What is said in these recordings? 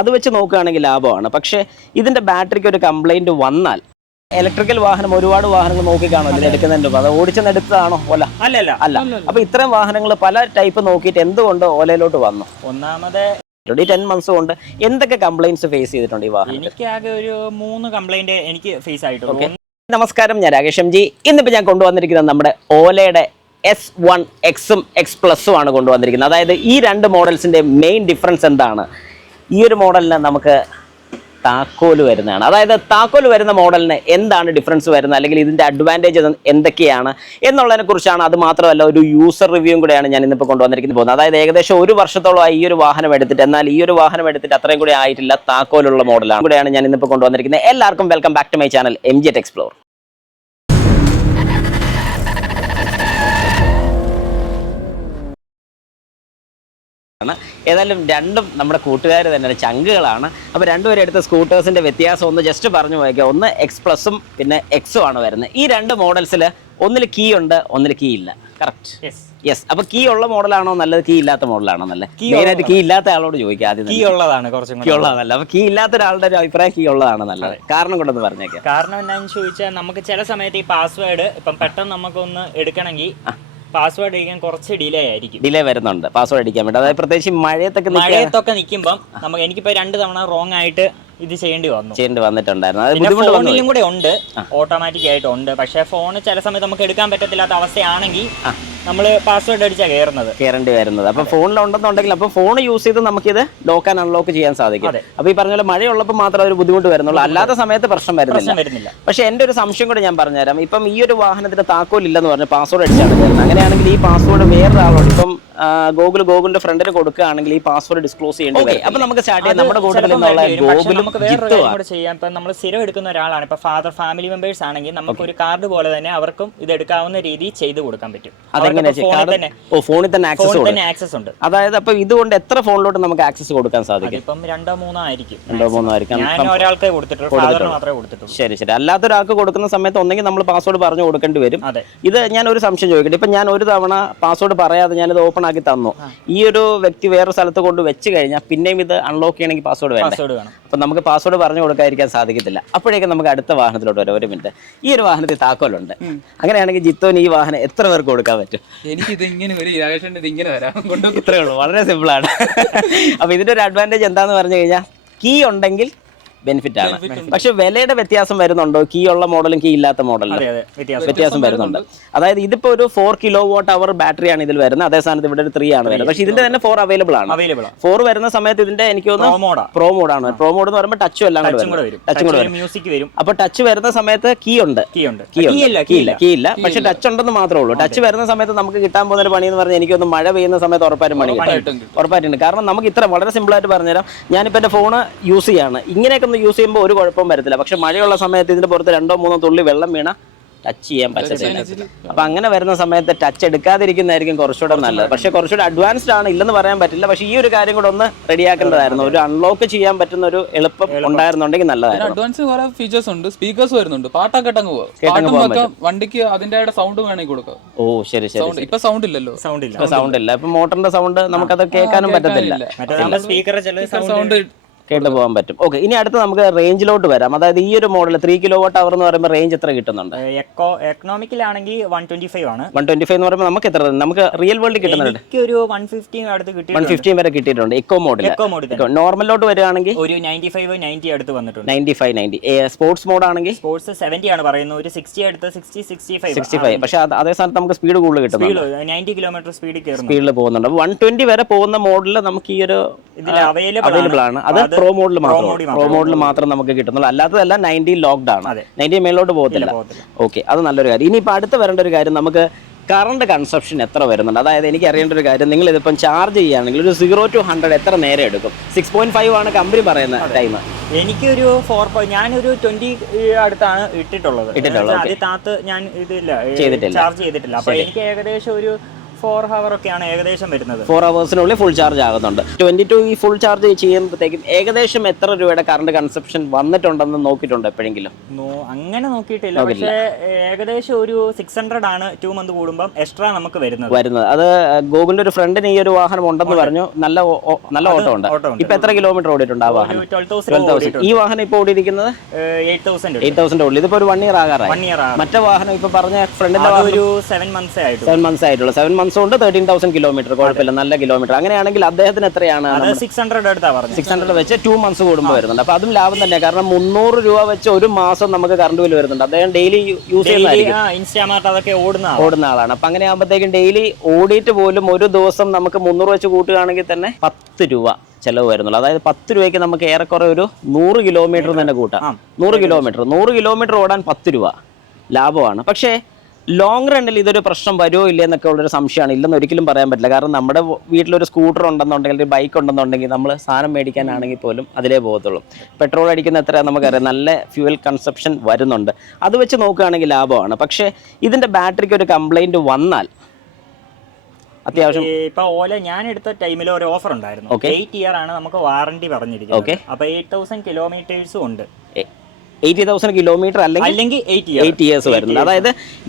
അത് വെച്ച് നോക്കുകയാണെങ്കിൽ ലാഭമാണ്. പക്ഷേ ഇതിന്റെ ബാറ്ററിക്ക് ഒരു കംപ്ലൈന്റ് വന്നാൽ ഇലക്ട്രിക്കൽ വാഹനം ഒരുപാട് വാഹനങ്ങൾ നോക്കിക്കാണല്ലോ എടുക്കുന്നതിന്റെ അത് ഓടിച്ചെന്നെടുത്തതാണോ ഓല? അല്ല. അപ്പൊ ഇത്രയും വാഹനങ്ങൾ പല ടൈപ്പ് നോക്കിയിട്ട് എന്തുകൊണ്ട് ഓലയിലോട്ട് വന്നു? ഒന്നാമത് 10 months കൊണ്ട് എന്തൊക്കെ കംപ്ലൈന്റ്സ് ഫേസ് ചെയ്തിട്ടുണ്ട് ഈ വാഹനം? എനിക്ക് ആകെ ഒരു 3 കംപ്ലൈന്റ് എനിക്ക് ഫേസ് ആയിട്ടുള്ളൂ. നമസ്കാരം, ഞാൻ രാകേഷ് എം ജി. ഇന്നിപ്പോൾ ഞാൻ കൊണ്ടുവന്നിരിക്കുന്നത് നമ്മുടെ ഓലയുടെ S1 Xും X+ ആണ് കൊണ്ടുവന്നിരിക്കുന്നത്. അതായത് ഈ രണ്ട് മോഡൽസിന്റെ മെയിൻ ഡിഫറൻസ് എന്താണ്? ഈ ഒരു മോഡലിന് നമുക്ക് താക്കോല് വരുന്നതാണ്. അതായത് താക്കോല് വരുന്ന മോഡലിന് എന്താണ് ഡിഫറൻസ് വരുന്നത്, അല്ലെങ്കിൽ ഇതിൻ്റെ അഡ്വാൻറ്റേജ് എന്തൊക്കെയാണ് എന്നുള്ളതിനെ കുറിച്ചാണ്. അത് മാത്രമല്ല, ഒരു യൂസർ റിവ്യൂവും കൂടെയാണ് ഞാൻ ഇന്നിപ്പോൾ കൊണ്ടുവന്നിരിക്കുന്നത്. അതായത് ഏകദേശം 1 വർഷത്തോളമായി ഈ ഒരു വാഹനം എടുത്തിട്ട്, എന്നാൽ ഈ ഒരു വാഹനം എടുത്തിട്ട് അത്രയും കൂടി ആയിട്ടില്ല, താക്കോലുള്ള മോഡലാണ് കൂടെയാണ് ഞാൻ ഇന്നിപ്പോൾ കൊണ്ടുവന്നിരിക്കുന്നത്. എല്ലാവർക്കും welcome back to my channel MG Explore. ഏതായാലും രണ്ടും നമ്മുടെ കൂട്ടുകാർ തന്നെയാണ്, ചങ്കുകളാണ്. അപ്പോൾ രണ്ടുപേരും എടുത്ത സ്കൂട്ടേഴ്സിന്റെ വ്യത്യാസം ഒന്ന് ജസ്റ്റ് പറഞ്ഞു പോയേക്കാം. ഒന്ന് X+ഉം പിന്നെ Xും ആണ് വരുന്നത്. ഈ രണ്ട് മോഡൽസിൽ ഒന്നിൽ കീ ഉണ്ട്, ഒന്നിൽ കീ ഇല്ല. കറക്റ്റ്? യെസ്. അപ്പോൾ കീ ഉള്ള മോഡലാണോ നല്ലത്, കീ ഇല്ലാത്ത മോഡലാണോ നല്ലത്? മെയിനായിട്ട് കീ ഇല്ലാത്ത ആളോട് ചോദിക്കാം ആദ്യം. കീ ഉള്ളതാണ് കുറച്ചും കീ ഉള്ളതല്ല. അപ്പോൾ കീ ഇല്ലാത്ത ഒരാളുടെ ഒരു അഭിപ്രായം കീ ഉള്ളതാണ് നല്ലത്. കാരണം കൊണ്ടൊന്ന് പറഞ്ഞേക്കാം. കാരണം എന്താണെന്ന് ചോദിച്ചാൽ, നമുക്ക് ചില സമയത്ത് ഈ പാസ്വേഡ് ഇപ്പം പെട്ടെന്ന് നമുക്കൊന്ന് എടുക്കണമെങ്കിൽ പാസ്വേഡ് അടിക്കാൻ കുറച്ച് ഡിലേ വരുന്നുണ്ട് പാസ്വേഡ് അടിക്കാൻ വേണ്ടി. അതായത് പ്രത്യേകിച്ച് മഴയത്തൊക്കെ നിൽക്കുമ്പോൾ നമുക്ക് എനിക്കിപ്പോൾ 2 തവണ റോങ് ആയിട്ട് ഇത് ചെയ്യേണ്ടി വന്നിട്ടുണ്ടായിരുന്നു. ഫോണിലും കൂടെ ഉണ്ട്, ഓട്ടോമാറ്റിക് ആയിട്ട് ഉണ്ട്. പക്ഷേ ഫോൺ ചില സമയത്ത് നമുക്ക് എടുക്കാൻ പറ്റത്തില്ലാത്ത അവസ്ഥയാണെങ്കിൽ നമ്മൾ പാസ്വേഡ് അടിച്ചാൽ കയറേണ്ടി വരുന്നത്. അപ്പൊ ഫോണിലുണ്ടെന്നുണ്ടെങ്കിൽ അപ്പൊ ഫോൺ യൂസ് ചെയ്ത് നമുക്കിത് ലോക്ക് ആൻഡ് അൺലോക്ക് ചെയ്യാൻ സാധിക്കും. അപ്പൊ ഈ പറഞ്ഞ പോലെ മഴയുള്ളപ്പോൾ മാത്രമേ ഒരു ബുദ്ധിമുട്ട് വരുന്നുള്ളൂ, അല്ലാത്ത സമയത്ത് പ്രശ്നം വരുന്നില്ല. പക്ഷെ എന്റെ ഒരു സംശയം കൂടെ ഞാൻ പറഞ്ഞുതരാം. ഇപ്പം ഈ ഒരു വാഹനത്തിന്റെ താക്കോൽ ഇല്ലെന്ന് പറഞ്ഞ് പാസ്വേഡ് അടിച്ചാണ് കയറുന്നത്. അങ്ങനെയാണെങ്കിൽ ഈ പാസ്വേഡ് വേറൊരാളോട് ഇപ്പം ഗൂഗിളിന്റെ ഫ്രണ്ടിൽ കൊടുക്കുകയാണെങ്കിൽ ഈ പാസ്വേഡ് ഡിസ്ക്ലോസ് ചെയ്യേണ്ടി വരും. അപ്പൊ നമുക്ക് സ്റ്റാർട്ട് ചെയ്യാം. നമ്മുടെ കൂട്ടത്തിൽ നിന്നുള്ള ഗൂഗിളും ചെയ്യാം. ഇപ്പൊ നമ്മൾ സ്ഥിരം എടുക്കുന്ന ഒരാളാണ്, ഇപ്പൊ ഫാദർ ഫാമിലി മെമ്പേഴ്സ് ആണെങ്കിൽ നമുക്ക് ഒരു കാർഡ് പോലെ തന്നെ അവർക്കും ഇത് എടുക്കാവുന്ന രീതിയിൽ ചെയ്തു കൊടുക്കാൻ പറ്റും. ഫോണിൽ തന്നെ ആക്സസ് ഉണ്ട്. അതായത് അപ്പൊ ഇതുകൊണ്ട് എത്ര ഫോണിലോട്ട് നമുക്ക് ആക്സസ് കൊടുക്കാൻ സാധിക്കും? ഇപ്പം 2-3 ആയിരിക്കും. ഞാൻ ഒരാൾക്കേ കൊടുത്തിട്ടുള്ളൂ, ഫാദറിന് മാത്രമേ കൊടുത്തിട്ടുള്ളൂ. ശരി. അല്ലാത്തൊരാൾക്ക് കൊടുക്കുന്ന സമയത്ത് ഒന്നെങ്കിൽ നമ്മൾ പാസ്വേഡ് പറഞ്ഞു കൊടുക്കേണ്ടി വരും. ഇത് ഞാൻ ഒരു സംശയം ചോദിക്കട്ടെ. ഇപ്പൊ ഞാൻ ഒരു തവണ പാസ്വേഡ് പറയാതെ ഞാനിത് ഓപ്പൺ ആക്കി തന്നു, ഈ ഒരു വ്യക്തി വേറൊരു സ്ഥലത്ത് കൊണ്ട് വെച്ച് കഴിഞ്ഞാൽ പിന്നെയും ഇത് അൺലോക്ക് ചെയ്യണമെങ്കിൽ പാസ്വേഡ് വേണം. അപ്പൊ നമുക്ക് പാസ്വേഡ് പറഞ്ഞു കൊടുക്കാതിരിക്കാൻ സാധിക്കത്തില്ല. അപ്പോഴേക്കും നമുക്ക് അടുത്ത വാഹനത്തിലോട്ട് വരാം. ഒരു മിനിറ്റ്. ഈ ഒരു വാഹനത്തിൽ താക്കോലുണ്ട്. അങ്ങനെയാണെങ്കിൽ ജിത്തോന് ഈ വാഹനം എത്ര പേർക്ക് കൊടുക്കാൻ പറ്റും? ഇത്രേ ഉള്ളൂ, വളരെ സിമ്പിൾ ആണ്. അപ്പൊ ഇതിന്റെ ഒരു അഡ്വാൻറ്റേജ് എന്താന്ന് പറഞ്ഞു കഴിഞ്ഞാൽ, കീ ഉണ്ടെങ്കിൽ ബെനിഫിറ്റ് ആണ്. പക്ഷെ വിലയുടെ വ്യത്യാസം വരുന്നുണ്ടോ? കീ ഉള്ള മോഡലും കീ ഇല്ലാത്ത മോഡലും വ്യത്യാസം വരുന്നുണ്ട്. അതായത് ഇതിപ്പോ ഒരു 4 kWh ബാറ്ററിയാണ് ഇതിൽ വരുന്നത്. അതേ സ്ഥാനത്ത് ഇവിടെ ഒരു 3 ആണ് വരുന്നത്. പക്ഷെ ഇതിന്റെ തന്നെ 4 അവൈലബിൾ ആണ്. 4 വരുന്ന സമയത്ത് ഇതിന്റെ എനിക്ക് തോന്നുന്നു പ്രോ മോഡാണ്. പ്രോ മോഡ് എന്ന് പറയുമ്പോൾ ടച്ചും എല്ലാം കൂടെ വരും. അപ്പൊ ടച്ച് വരുന്ന സമയത്ത് കീ ഉണ്ട്, കീ ഇല്ല. പക്ഷെ ടച്ച് ഉണ്ടെന്ന് മാത്രമേ ഉള്ളൂ. ടച്ച് വരുന്ന സമയത്ത് നമുക്ക് കിട്ടാൻ പോകുന്ന ഒരു പണി എന്ന് പറഞ്ഞാൽ എനിക്കൊന്ന് മഴ പെയ്യുന്ന സമയത്ത് ഉറപ്പായിട്ടുണ്ട്. കാരണം നമുക്ക് ഇത്ര വളരെ സിമ്പിൾ ആയിട്ട് പറഞ്ഞുതരാം. ഞാനിപ്പോ എന്റെ ഫോൺ യൂസ് ചെയ്യാണ്, ഇങ്ങനെയൊക്കെ യൂസ് ചെയ്യുമ്പോൾ ഒരു കുഴപ്പം വരത്തില്ല. പക്ഷെ മഴയുള്ള സമയത്ത് ഇതിന്റെ പുറത്ത് 2-3 തുള്ളി വെള്ളം വീണ ടച്ച് ചെയ്യാൻ പറ്റത്തില്ല. അപ്പൊ അങ്ങനെ വരുന്ന സമയത്ത് ടച്ച് എടുക്കാതിരിക്കുന്നതായിരിക്കും കുറച്ചുകൂടെ നല്ലത്. പക്ഷെ കുറച്ചുകൂടെ അഡ്വാൻസ്ഡ് ആണ്, ഇല്ലെന്ന് പറയാൻ പറ്റില്ല. പക്ഷെ ഈ ഒരു കാര്യം കൂടെ ഒന്ന് റെഡിയാക്കേണ്ടതായിരുന്നു. ഒരു അൺലോക്ക് ചെയ്യാൻ പറ്റുന്ന ഒരു എളുപ്പം ഉണ്ടായിരുന്നുണ്ടെങ്കിൽ നല്ലതായിരുന്നു. അഡ്വാൻസ് കുറെ ഫീച്ചേഴ്സ് ഉണ്ട്, സ്പീക്കേഴ്സ് വരുന്നുണ്ട്, പാട്ടൊക്കെ വണ്ടിക്ക് അതിന്റെ സൗണ്ട് വേണമെങ്കിൽ കൊടുക്കാം. ഓ ശരി. ഇപ്പൊ സൗണ്ട് ഇല്ലല്ലോ, സൗണ്ട് ഇല്ല. ഇപ്പൊ മോട്ടറിന്റെ സൗണ്ട് നമുക്കത് കേൾക്കാനും പറ്റത്തില്ല. സൗണ്ട് കേട്ട് പോകാൻ പറ്റും. ഓക്കെ, ഇനി അടുത്ത് നമുക്ക് റേഞ്ചിലോട്ട് വരാം. അതായത് ഈ ഒരു മോഡൽ 3 kWh എന്ന് പറയുമ്പോൾ റേഞ്ച് എത്ര കിട്ടുന്നുണ്ട്? എക്കണോമിക്കലാണെങ്കിൽ 125 ആണ്. 125 എന്ന് പറയുമ്പോൾ നമുക്ക് എത്ര? നമുക്ക് റിയൽ വേൾഡിൽ കിട്ടുന്നുണ്ട് ഒരു 115 അടുത്ത് 115 വരെ കിട്ടിയിട്ടുണ്ട്. Echo model. നോർമലിലോട്ട് വരികയാണെങ്കിൽ ഒരു 95-90 അടുത്ത് വന്നിട്ടുണ്ട്. 95-90. സ്പോർട്സ് മോഡ് ആണെങ്കിൽ സ്പോർട്സ് 70 ആണ് പറയുന്നത്. ഒരു 60 അടുത്ത് 60-65. പക്ഷെ അതേ സ്ഥാനത്ത് നമുക്ക് സ്പീഡ് കൂടുതൽ കിട്ടുന്നുണ്ട്. 90 km സ്പീഡിൽ പോകുന്നുണ്ട്. 120 വരെ പോകുന്ന മോഡൽ നമുക്ക് ഈ ഒരു അവൈലബിൾ ആണ്. അത് പ്രോ മോഡൽ മാത്രം നമുക്ക് കിട്ടുന്നുള്ളൂ. അല്ലാത്തതല്ല 90 ലോക്ക്ഡ് ആണ്. 90 മേലോട്ട് പോകത്തില്ല. ഓക്കെ, അത് നല്ലൊരു കാര്യം. ഇനിയിപ്പോൾ അടുത്ത് വരേണ്ട ഒരു കാര്യം, നമുക്ക് കറണ്ട് കൺസപ്ഷൻ എത്ര വരുന്നുണ്ട്? അതായത് എനിക്ക് അറിയേണ്ട ഒരു കാര്യം, നിങ്ങൾ ഇതിപ്പം ചാർജ് ചെയ്യുകയാണെങ്കിൽ ഒരു 0 to 100 എത്ര നേരം എടുക്കും? 6.5 ആണ് കമ്പനി പറയുന്ന ടൈം. എനിക്കൊരു ഞാനൊരു 20 അടുത്താണ് ഇട്ടിട്ടുള്ളത്. ആദ്യത്താത്ത് ഞാൻ ഇതില്ല ചാർജ് ചെയ്തിട്ടില്ല. അപ്പൊ എനിക്ക് ഏകദേശം ഒരു 4 hour ഒക്കെയാണ് ഏകദേശം വരുന്നത്. 4 hours ഫുൾ ചാർജ് ആകുന്നുണ്ട്. 22 ഈ ഫുൾ ചാർജ് ചെയ്യുമ്പോഴത്തേക്കും ഏകദേശം എത്ര രൂപയുടെ കറണ്ട് കൺസപ്ഷൻ വന്നിട്ടുണ്ടെന്ന് നോക്കിയിട്ടുണ്ടോ എപ്പോഴെങ്കിലും? അങ്ങനെ നോക്കിയിട്ടില്ല, പക്ഷേ ഏകദേശം ഒരു 600 ആണ് 2 month കൂടുമ്പോൾ എക്സ്ട്രാ നമുക്ക് വരുന്നത്. അത് ഗോകുലിന്റെ ഒരു ഫ്രണ്ടിന് ഈ ഒരു വാഹനം ഉണ്ടെന്ന് പറഞ്ഞു. നല്ല ഓട്ടോ ഉണ്ട്. ഇപ്പൊ എത്ര കിലോമീറ്റർ ഓടിയിട്ടുണ്ട് ആ വാഹനം? 12,000. ഈ വാഹനം ഇപ്പൊ ഓടിയിരിക്കുന്നത് 8,000 ഉള്ളു. ഇതിപ്പോ ഒരു 1 year ആകാറായി. മറ്റേ വാഹനം ഇപ്പൊ പറഞ്ഞ ഫ്രണ്ടിന്റെ ഒരു 7 months ആയിട്ടുള്ളൂ. 7 months കൊണ്ട് 13,000 കിലോമീറ്റർ. കുഴപ്പമില്ല, നല്ല കിലോമീറ്റർ. അങ്ങനെയാണെങ്കിൽ അദ്ദേഹത്തിന് എത്രയാണ്? 600 അടുത്താ പറഞ്ഞത്. 600 വെച്ച് 2 months കൂടുമ്പോൾ വരുന്നുണ്ട്. അപ്പൊ അതും ലാഭം തന്നെയാണ്. കാരണം 300 രൂപ വെച്ച് ഒരു മാസം നമുക്ക് കറണ്ട് ബില്ല് വരുന്നുണ്ട്. അദ്ദേഹം ഡെയിലി യൂസ് ചെയ്യുന്നതായിരിക്കും. ഇൻസ്റ്റാമാർട്ട് അതൊക്കെ ഓടുന്ന ആളാണ്. അപ്പൊ അങ്ങനെ ആകുമ്പോഴത്തേക്കും ഡെയിലി ഓടിയിട്ട് പോലും ഒരു ദിവസം നമുക്ക് 300 വെച്ച് കൂട്ടുകയാണെങ്കിൽ തന്നെ 10 രൂപ ചെലവ് വരുന്നുള്ളൂ. അതായത് 10 രൂപയ്ക്ക് നമുക്ക് ഏറെക്കുറെ ഒരു 100 കിലോമീറ്റർ തന്നെ കൂട്ടാം. 100 കിലോമീറ്റർ ഓടാൻ 10 രൂപ ലാഭമാണ്. പക്ഷേ ലോങ് റണ്ണിൽ ഇതൊരു പ്രശ്നം വരുമോ ഇല്ല എന്നൊക്കെ ഉള്ളൊരു സംശയമാണ്. ഇല്ലെന്ന് ഒരിക്കലും പറയാൻ പറ്റില്ല. കാരണം നമ്മുടെ വീട്ടിലൊരു സ്കൂട്ടർ ഉണ്ടെന്നുണ്ടെങ്കിൽ, ഒരു ബൈക്ക് ഉണ്ടെന്നുണ്ടെങ്കിൽ, നമ്മൾ സാധനം മേടിക്കാനാണെങ്കിൽ പോലും അതിലേ പോകത്തുള്ളൂ. പെട്രോൾ അടിക്കുന്ന എത്ര നമുക്കറിയാം, നല്ല ഫ്യൂവൽ കൺസപ്ഷൻ വരുന്നുണ്ട്. അത് വെച്ച് നോക്കുകയാണെങ്കിൽ ലാഭമാണ്. പക്ഷേ ഇതിൻ്റെ ബാറ്ററിക്ക് ഒരു കംപ്ലൈൻറ്റ് വന്നാൽ അത്യാവശ്യം ഇപ്പൊ ഓല ഞാൻ എടുത്ത ടൈമിൽ ഒരു ഓഫർ ഉണ്ടായിരുന്നു. 8 year ആണ് നമുക്ക് വാറണ്ടി പറഞ്ഞിരിക്കുന്നത്. അപ്പൊ 8,000 കിലോമീറ്റേഴ്സും ഉണ്ട്. 80,000 കിലോമീറ്റർ അല്ലെങ്കിൽ 8 years വരുന്നത്. അതായത്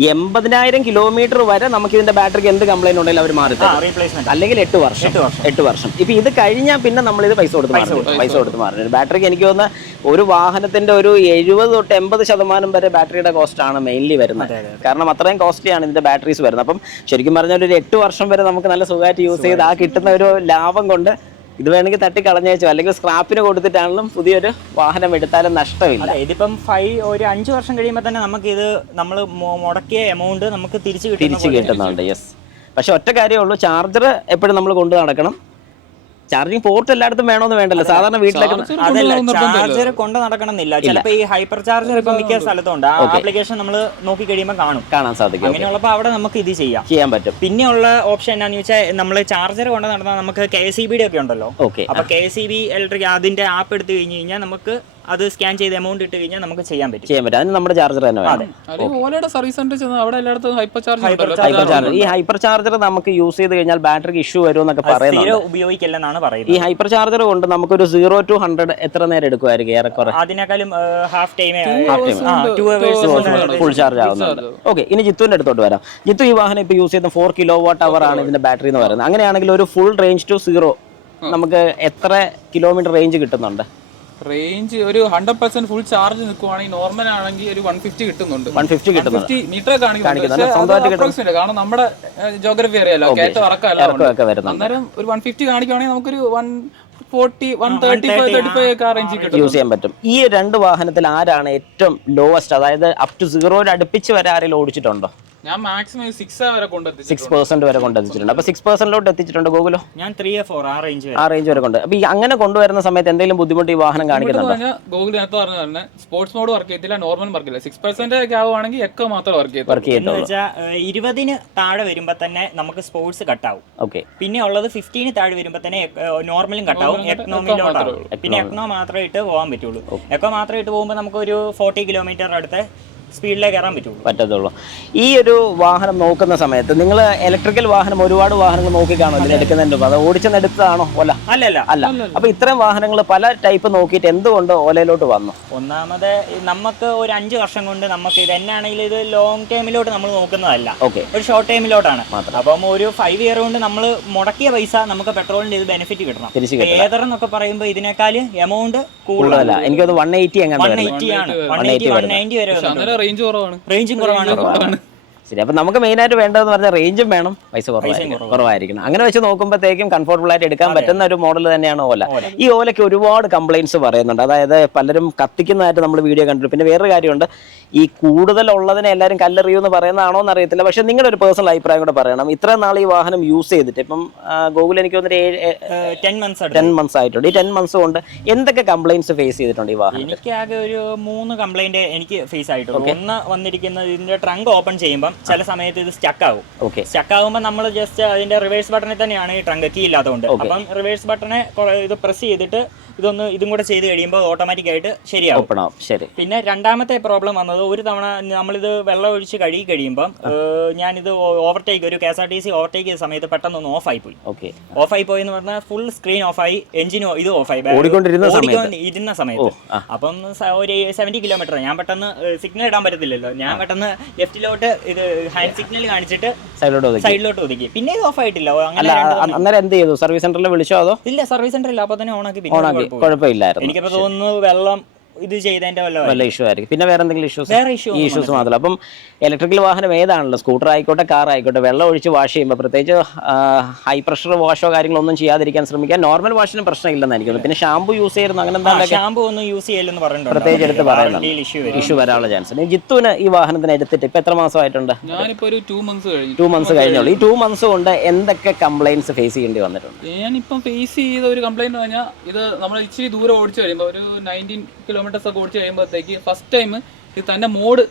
80,000 കിലോമീറ്റർ വരെ നമുക്ക് ഇതിന്റെ ബാറ്ററിക്ക് എന്ത് കംപ്ലൈന്റ് ഉണ്ടെങ്കിലും അവർ മാറി തരും. അല്ലെങ്കിൽ 8 വർഷം. ഇപ്പൊ ഇത് കഴിഞ്ഞാൽ പിന്നെ നമ്മൾ ഇത് പൈസ കൊടുത്ത് മാറി. ബാറ്ററിക്ക് എനിക്ക് തോന്നുന്ന ഒരു വാഹനത്തിന്റെ ഒരു 70 തൊട്ട് 80% വരെ ബാറ്ററിയുടെ കോസ്റ്റ് ആണ് മെയിൻലി വരുന്നത്. കാരണം അത്രയും കോസ്റ്റ്ലിയാണ് ഇതിന്റെ ബാറ്ററീസ് വരുന്നത്. അപ്പം ശരിക്കും പറഞ്ഞാൽ ഒരു 8 വർഷം വരെ നമുക്ക് നല്ല സുഖമായിട്ട് യൂസ് ചെയ്ത് ആ കിട്ടുന്ന ഒരു ലാഭം കൊണ്ട് ഇത് വേണമെങ്കിൽ തട്ടിക്കളഞ്ഞേച്ചോ, അല്ലെങ്കിൽ സ്ക്രാപ്പിന് കൊടുത്തിട്ടാണെങ്കിലും പുതിയൊരു വാഹനം എടുത്താലും നഷ്ടമില്ല. ഇതിപ്പം ഒരു 5 വർഷം കഴിയുമ്പോൾ തന്നെ നമുക്ക് ഇത് നമ്മൾ മുടക്കിയ എമൗണ്ട് നമുക്ക് തിരിച്ചു കിട്ടുന്നുണ്ട്. യെസ്. പക്ഷെ ഒറ്റ കാര്യമേ ഉള്ളൂ, ചാർജർ എപ്പോഴും നമ്മൾ കൊണ്ടു നടക്കണം. ചാർജിങ് പോർട്ട് എല്ലായിടത്തും വേണമെന്ന് വേണ്ടല്ലോ. സാധാരണ വീട്ടിലേക്ക് ചാർജർ കൊണ്ട് നടക്കണമെന്നില്ല. ചിലപ്പോൾ ഈ ഹൈപ്പർ ചാർജർ ഇപ്പൊ മിക്ക സ്ഥലത്തുണ്ട്. ആപ്ലിക്കേഷൻ നമ്മൾ നോക്കി കഴിയുമ്പോൾ കാണാൻ സാധിക്കും. അങ്ങനെയുള്ളപ്പോൾ അവിടെ നമുക്ക് ഇത് ചെയ്യാൻ പറ്റും. പിന്നെയുള്ള ഓപ്ഷൻ എന്താണെന്ന് വെച്ചാൽ നമ്മൾ ചാർജർ കൊണ്ട് നടന്നാൽ നമുക്ക് KSEBയുടെ ഒക്കെ ഉണ്ടല്ലോ. അപ്പൊ KSEB ഇലക്ട്രിക് അതിന്റെ ആപ്പ് എടുത്തു കഴിഞ്ഞ് കഴിഞ്ഞാൽ നമുക്ക് അത് സ്കാൻ ചെയ്ത് എമൗണ്ട് ഇട്ട് കഴിഞ്ഞാൽ നമുക്ക് ചെയ്യാൻ പറ്റും. അതിന് നമ്മുടെ ചാർജർ തന്നെ വേണം. ഈ ഹൈപ്പർ ചാർജർ നമുക്ക് യൂസ് ചെയ്ത് കഴിഞ്ഞാൽ ബാറ്ററിക്ക് ഇഷ്യൂ വരും എന്നൊക്കെ പറയുന്നത്. ഉപയോഗിക്കില്ലെന്നാണ് പറയുന്നത്. ഈ ഹൈപ്പർ ചാർജർ കൊണ്ട് നമുക്കൊരു 0 to 100 എത്ര നേരം എടുക്കുമായിരിക്കും? ഏറെക്കുറെ അതിനേക്കാളും ഹാഫ് ടൈം ഫുൾ ചാർജ് ആവുന്നുണ്ട്. ഓക്കെ, ഇനി ജിത്തുവിന്റെ അടുത്തോട്ട് വരാം. ജിത്തു, ഈ വാഹനം ഇപ്പൊ യൂസ് ചെയ്യുന്ന 4 kWh ആണ് ഇതിന്റെ ബാറ്ററി എന്ന് പറയുന്നത്. അങ്ങനെയാണെങ്കിൽ ഒരു ഫുൾ റേഞ്ച് ടു 0 നമുക്ക് എത്ര കിലോമീറ്റർ റേഞ്ച് കിട്ടുന്നുണ്ട്? റേഞ്ച് ഒരു 100% ഫുൾ ചാർജ് നിൽക്കുവാണെങ്കിൽ നോർമൽ ആണെങ്കിൽ ഒരു 150 കിട്ടുന്നുണ്ട്. 150 മീറ്റർ കാണിക്കുന്നുണ്ട്. കാരണം നമ്മുടെ ജോഗ്രഫി അറിയാലോ, കയറ്റം ഇറക്കമല്ല. അന്നേരം ഒരു 150 കാണിക്കുവാണെങ്കിൽ നമുക്കൊരു 140-135 ഒക്കെ റേഞ്ച് യൂസ് ചെയ്യാൻ പറ്റും. ഈ 2 വാഹനത്തിൽ ആരാണ് ഏറ്റവും ലോവസ്റ്റ്, അതായത് അപ് ടു 0 അടുപ്പിച്ച് വരെ ആരെങ്കിലും ഓടിച്ചിട്ടുണ്ടോ? ഞാൻ മാക്സിമം 6% വരെ കൊണ്ടെത്തിച്ചിട്ടുണ്ട്. അപ്പൊ 6%ലോട്ട് എത്തിച്ചിട്ടുണ്ട്. ഗൂഗിളോ? ഞാൻ 3-4 ആ റേഞ്ച് വരെ കൊണ്ട്. അപ്പൊ അങ്ങനെ കൊണ്ടുവരുന്ന സമയത്ത് എന്തെങ്കിലും ബുദ്ധിമുട്ട് ഈ വാഹനം കാണിക്കുന്നുണ്ടോ? ഗൂഗിൾ നേരത്തെ പറഞ്ഞ തന്നെ സ്പോർട്സ് മോഡ് വർക്ക് ചെയ്തില്ല, നോർമൽ വർക്ക് ചെയ്യില്ല. 6% ഒക്കെ ആവുകയാണെങ്കിൽ എക്കോ മാത്രം വർക്ക് ചെയ്യുന്നു. 20 താഴെ വരുമ്പോ തന്നെ നമുക്ക് സ്പോർട്സ് കട്ടാവും. പിന്നെ ഉള്ളത് 15 താഴെ വരുമ്പോ തന്നെ നോർമലും കട്ടാവും, എക്കണോമിലോട്ടാവും. പിന്നെ എക്കണോ മാത്രമേ ഇട്ട് പോകാൻ പറ്റുള്ളൂ. എക്കോ മാത്രം ഇട്ട് പോകുമ്പോൾ നമുക്ക് ഒരു 40 കിലോമീറ്റർ അടുത്ത് സ്പീഡിലേക്ക് കയറാൻ പറ്റുള്ളൂ. ഈ ഒരു വാഹനം നോക്കുന്ന സമയത്ത് നിങ്ങൾ ഇലക്ട്രിക്കൽ വാഹനം ഒരുപാട് വാഹനങ്ങൾ നോക്കിക്കാണോ ഇതിനെടുക്കുന്നതിന്? അത് ഓടിച്ചെന്നെടുത്തതാണോ ഓല? അല്ല. അപ്പൊ ഇത്രയും വാഹനങ്ങൾ പല ടൈപ്പ് നോക്കിയിട്ട് എന്തുകൊണ്ട് ഓലയിലോട്ട് വന്നു? ഒന്നാമത് നമുക്ക് ഒരു 5 വർഷം കൊണ്ട് നമുക്ക് ഇത് എന്നാണെങ്കിലും ഇത് ലോങ് ടൈമിലോട്ട് നമ്മൾ നോക്കുന്നതല്ല, ഒരു ഷോർട്ട് ടൈമിലോട്ടാണ്. അപ്പം ഒരു 5 year കൊണ്ട് നമ്മൾ മുടക്കിയ പൈസ നമുക്ക് പെട്രോളിന്റെ ഇത് ബെനിഫിറ്റ് കിട്ടണം. ഏതർ എന്നൊക്കെ പറയുമ്പോൾ ഇതിനേക്കാൾ എമൗണ്ട് കൂടുതലല്ല. എനിക്കത് 180 ആണ്. 190 വരെ റേഞ്ചും കുറവാണ്. ശരി. അപ്പൊ നമുക്ക് മെയിൻ ആയിട്ട് വേണ്ടതെന്ന് പറഞ്ഞാൽ റേഞ്ചും വേണം, പൈസ കുറവായിരിക്കണം. അങ്ങനെ വെച്ച് നോക്കുമ്പോഴത്തേക്കും കംഫർട്ടബിൾ ആയിട്ട് എടുക്കാൻ പറ്റുന്ന ഒരു മോഡൽ തന്നെയാണ് ഓല. ഈ ഓലയ്ക്ക് ഒരുപാട് കംപ്ലൈന്റ്സ് പറയുന്നുണ്ട്. അതായത് പലരും കത്തിക്കുന്നതായിട്ട് നമ്മൾ വീഡിയോ കണ്ടിട്ടുണ്ട്. പിന്നെ വേറൊരു കാര്യമുണ്ട്, ഈ കൂടുതലുള്ളതിനെ എല്ലാവരും കല്ലെറിയുമെന്ന് പറയുന്നതാണോ എന്ന് അറിയത്തില്ല. പക്ഷെ നിങ്ങളുടെ ഒരു പേഴ്സണൽ അഭിപ്രായം കൂടെ പറയണം. ഇത്ര നാൾ ഈ വാഹനം യൂസ് ചെയ്തിട്ട് ഇപ്പം ഗൂഗിൾ എനിക്ക് തോന്നുന്നു 10 months ആയിട്ടുണ്ട്. ഈ 10 months കൊണ്ട് എന്തൊക്കെ കംപ്ലൈന്റ്സ് ഫേസ് ചെയ്തിട്ടുണ്ട് ഈ വാഹനം? എനിക്ക് ആകെ ഒരു 3 കംപ്ലൈന്റ് എനിക്ക് ഫേസ് ആയിട്ടുള്ളൂ. ഒന്ന് വന്നിരിക്കുന്നത് ഇതിന്റെ ട്രങ്ക് ഓപ്പൺ ചെയ്യുമ്പോൾ ചില സമയത്ത് ഇത് സ്റ്റക്ക് ആകും. ഓക്കെ. സ്റ്റക്ക് ആകുമ്പോൾ നമ്മൾ ജസ്റ്റ് അതിന്റെ റിവേഴ്സ് ബട്ടണിൽ തന്നെയാണ് ഈ ട്രങ്ക് കീ ഇല്ലാത്തതുകൊണ്ട്. അപ്പം റിവേഴ്സ് ബട്ടനെ ഇത് പ്രസ് ചെയ്തിട്ട് ഇതും കൂടെ ചെയ്ത് കഴിയുമ്പോൾ ഓട്ടോമാറ്റിക് ആയിട്ട് ശരിയാവും. ശരി. പിന്നെ രണ്ടാമത്തെ പ്രോബ്ലം വന്നത്, ഒരു തവണ നമ്മളിത് വെള്ളം ഒഴിച്ച് കഴുകി കഴിയുമ്പോൾ ഞാനിത് ഓവർടേക്ക്, ഒരു KSRTC ഓവർടേക്ക് ചെയ്ത സമയത്ത് പെട്ടെന്ന് ഓഫായി പോയി. ഓഫായി പോയി എന്ന് പറഞ്ഞാൽ ഫുൾ സ്ക്രീൻ ഓഫായി, എഞ്ചിൻ ഇത് ഓഫായി ഇരുന്ന സമയത്ത്. അപ്പം ഒരു 70 കിലോമീറ്റർ ഞാൻ പെട്ടെന്ന് സിഗ്നൽ ഇടാൻ പറ്റത്തില്ലല്ലോ, ഞാൻ പെട്ടെന്ന് ലെഫ്റ്റിലോട്ട് ഇത് ഹാൻഡ് സിഗ്നൽ കാണിച്ചിട്ട് സൈഡിലോട്ട് ഒതുക്കി. പിന്നെ ഇത് ഓഫ് ആയിട്ടില്ല. അന്നേരം എന്ത് ചെയ്തു? സർവീസ് സെന്ററിൽ വിളിച്ചോ അതോ? ഇല്ല, സർവീസ് സെന്ററിൽ അപ്പൊ തന്നെ ഓണാക്കി. കുഴപ്പമില്ലായിരുന്നു. എനിക്കപ്പോ തോന്നുന്നു വെള്ളം ഇത് ചെയ്തതിന്റെ വല്ല ഇഷ്യൂ ആയിരിക്കും. പിന്നെ വേറെ എന്തെങ്കിലും ഇഷ്യൂസ് മാത്രമല്ല. അപ്പം ഇലക്ട്രിക്കൽ വാഹനം ഏതാണല്ലോ, സ്കൂട്ടർ ആയിക്കോട്ടെ കാർ ആയിക്കോട്ടെ, വെള്ളം ഒഴിച്ച് വാഷ് ചെയ്യുമ്പോൾ പ്രത്യേകിച്ച് ഹൈ പ്രഷർ വാഷോ കാര്യങ്ങളൊന്നും ചെയ്യാതിരിക്കാൻ ശ്രമിക്കുക. നോർമൽ വാഷിന് പ്രശ്നമില്ലെന്ന് എനിക്ക് തോന്നുന്നു. പിന്നെ ഷാമ്പു യൂസ് ചെയ്യുന്നു, അങ്ങനെ എന്താണ് ഷാമ്പു ഒന്നും യൂസ് ചെയ്യില്ലെന്ന് പറയുന്നുണ്ട്, പ്രത്യേകിച്ച് എടുത്ത് പറയുന്നുണ്ട്. ഇഷ്യൂ വരാനുള്ള ചാൻസ്. ജിത്തുവിന് ഈ വാഹനത്തിന് എടുത്തിട്ട് ഇപ്പൊ എത്ര മാസമായിട്ടുണ്ട്? ഞാനിപ്പോ ഒരു 2 months കഴിഞ്ഞുള്ളൂ. ഈ 2 months കൊണ്ട് എന്തൊക്കെ കംപ്ലൈന്റ്സ് ഫേസ് ചെയ്യേണ്ടി വന്നിട്ടുണ്ട്? ഞാനിപ്പം ഫേസ് ചെയ്ത ഒരു കംപ്ലൈന്റ് പറഞ്ഞാൽ, ഇത് നമ്മൾ ഇച്ചിരി ദൂരം ഓടിച്ചു കഴിയുമ്പോൾ ഒരു 19 കിലോമീറ്റേഴ്സ് ഒക്കെ ഓടിച്ചു കഴിയുമ്പോഴത്തേക്ക് ഫസ്റ്റ് ടൈം ഇത് തന്നെ മോഡ്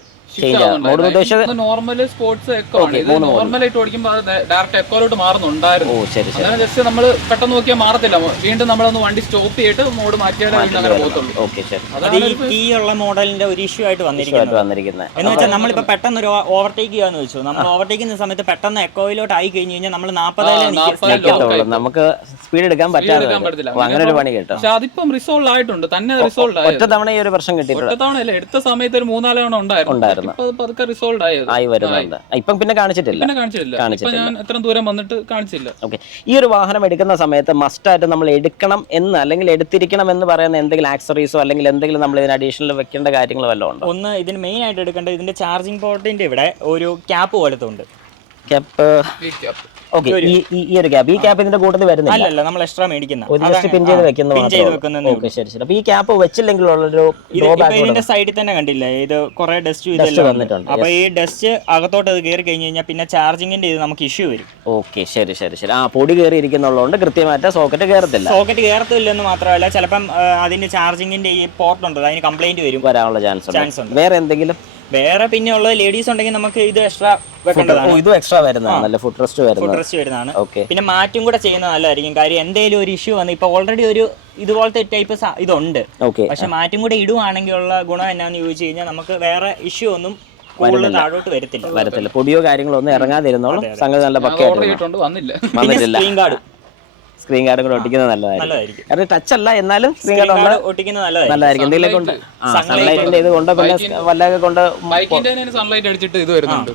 നോർമൽ സ്പോർട്സ് എക്കോ ആണ്. നോർമലായിട്ട് ഓടിക്കുമ്പോൾ അത് ഡയറക്റ്റ് എക്കോയിലോട്ട് മാറുന്നുണ്ടായിരുന്നു. അങ്ങനെ ജസ്റ്റ് നമ്മൾ പെട്ടെന്ന് നോക്കിയാൽ മാറത്തില്ല, വീണ്ടും നമ്മളൊന്ന് വണ്ടി സ്റ്റോപ്പ് ചെയ്തിട്ട് മോഡ് മാറ്റിയാലേ അങ്ങനെ പോകത്തുള്ളൂ. ഈ ഉള്ള മോഡലിന്റെ ഒരു ഇഷ്യൂ ആയിട്ട് വന്നിരിക്കുന്നത് എന്ന് വെച്ചാൽ, നമ്മളിപ്പോ പെട്ടെന്ന് ഒരു ഓവർടേക്ക് ചെയ്യാന്ന് വെച്ചു, നമ്മൾ ഓവർടേക്ക് ചെയ്യുന്ന സമയത്ത് പെട്ടെന്ന് എക്കോയിലോട്ട് ആയി കഴിഞ്ഞ് കഴിഞ്ഞാൽ നമ്മൾ 40 നമുക്ക് സ്പീഡ് എടുക്കാൻ പറ്റില്ല. അങ്ങനെ ഒരു പണി കേട്ടോ. പക്ഷെ അതിപ്പം റിസോൾവ് ആയിട്ടുണ്ട്, തന്നെ റിസോൾവ് ആയി. ഒറ്റ തവണ ഈ ഒരു പ്രശ്നം കിട്ടിയിട്ടുണ്ട്. ഒറ്റ തവണ അല്ലേ, എടുത്ത സമയത്ത് ഒരു 3-4 തവണ ഉണ്ടായിരുന്നു. ഇപ്പം പിന്നെ കാണിച്ചിട്ടില്ല. ഞാൻ എത്ര ദൂരം വന്നിട്ട് കാണിച്ചില്ല. ഓക്കെ. ഈ ഒരു വാഹനം എടുക്കുന്ന സമയത്ത് മസ്റ്റായിട്ട് നമ്മൾ എടുക്കണം എന്ന് അല്ലെങ്കിൽ എടുത്തിരിക്കണം എന്ന് പറയുന്ന എന്തെങ്കിലും ആക്സറീസോ അല്ലെങ്കിൽ എന്തെങ്കിലും നമ്മൾ ഇതിന് അഡീഷണൽ വെക്കേണ്ട കാര്യങ്ങൾ വല്ലതും ഉണ്ടോ? ഒന്ന്, ഇതിന് മെയിൻ ആയിട്ട് എടുക്കേണ്ടത് ഇതിന്റെ ചാർജിംഗ് പോർട്ടിന്റെ ഇവിടെ ഒരു ക്യാപ്പ് പോലത്തെ ഉണ്ട്. ക്യാപ്പ്. ഓക്കെ. ഈ ഒരു ക്യാപ്പ്, ഈ ക്യാപ്പ് ഇതിന്റെ കൂട്ടത്തിൽ വരുന്നില്ല. അല്ല, നമ്മൾ എക്സ്ട്രാ മേടിക്കുന്ന പിൻ ചെയ്ത് വെക്കുന്നത്. ഓക്കെ, ശരി ശരി. അപ്പൊ ഈ ക്യാപ്പ് വെച്ചില്ലെങ്കിലുള്ളൊരു ഇതിന്റെ സൈഡിൽ തന്നെ കണ്ടില്ല, ഇത് കുറെ ഡസ്റ്റ് വന്നിട്ടുണ്ട്. അപ്പൊ ഈ ഡസ്റ്റ് അകത്തോട്ട് അത് കയറി കഴിഞ്ഞ് കഴിഞ്ഞാൽ പിന്നെ ചാർജിങ്ങിന്റെ ഇത് നമുക്ക് ഇഷ്യൂ വരും. ഓക്കെ, ശരി ശരി ശരി. പൊടി കയറി ഇരിക്കുന്നുള്ളതുകൊണ്ട് കൃത്യമായിട്ട് സോക്കറ്റ് കയറത്തില്ലെന്ന് മാത്രമല്ല, ചിലപ്പം അതിന്റെ ചാർജിങ്ങിന്റെ ഈ പോർട്ട് ഉണ്ട്, അതിന് കംപ്ലൈന്റ് വരാനുള്ള ചാൻസ് ഉണ്ട്. വേറെ എന്തെങ്കിലും? വേറെ പിന്നെ ഉള്ളത് ലേഡീസ് ഉണ്ടെങ്കിൽ നമുക്ക് ഇത് എക്സ്ട്രാ വെക്കേണ്ടതാണ്. ഇത് എക്സ്ട്രാ വരുന്നതാണ്, ഫുഡ് റെസ്റ്റ് വരുന്നതാണ്. പിന്നെ മാറ്റും കൂടെ ചെയ്യുന്നത് നല്ലതായിരിക്കും. കാര്യം എന്തെങ്കിലും ഒരു ഇഷ്യൂ വന്ന് ഇപ്പൊ ഓൾറെഡി ഒരു ഇതുപോലത്തെ ടൈപ്പ് ഇതുണ്ട്, പക്ഷെ മാറ്റും കൂടെ ഇടുവാണെങ്കിൽ ഉള്ള ഗുണം എന്നാന്ന് ചോദിച്ചു കഴിഞ്ഞാൽ നമുക്ക് വേറെ ഇഷ്യൂ ഒന്നും കൂടുതൽ താഴോട്ട് വരത്തില്ല. പൊടിയോ കാര്യങ്ങളോ ഒന്നും ഇറങ്ങാതിരുന്നോളും. സംഗതി നല്ല വന്നിട്ടില്ല. സ്ക്രീൻ കാർഡ് കൂടെ ഒട്ടിക്കുന്നത് നല്ലതായിരിക്കും. കാരണം ടച്ച് അല്ല, എന്നാലും സ്ക്രീൻ കാർഡ് ഒട്ടിക്കുന്നത് നല്ലതായിരിക്കും. എന്തെങ്കിലും കൊണ്ട് സൺലൈറ്റിന്റെ ഇത് കൊണ്ട് പിന്നെ വല്ലതൊക്കെ കൊണ്ട്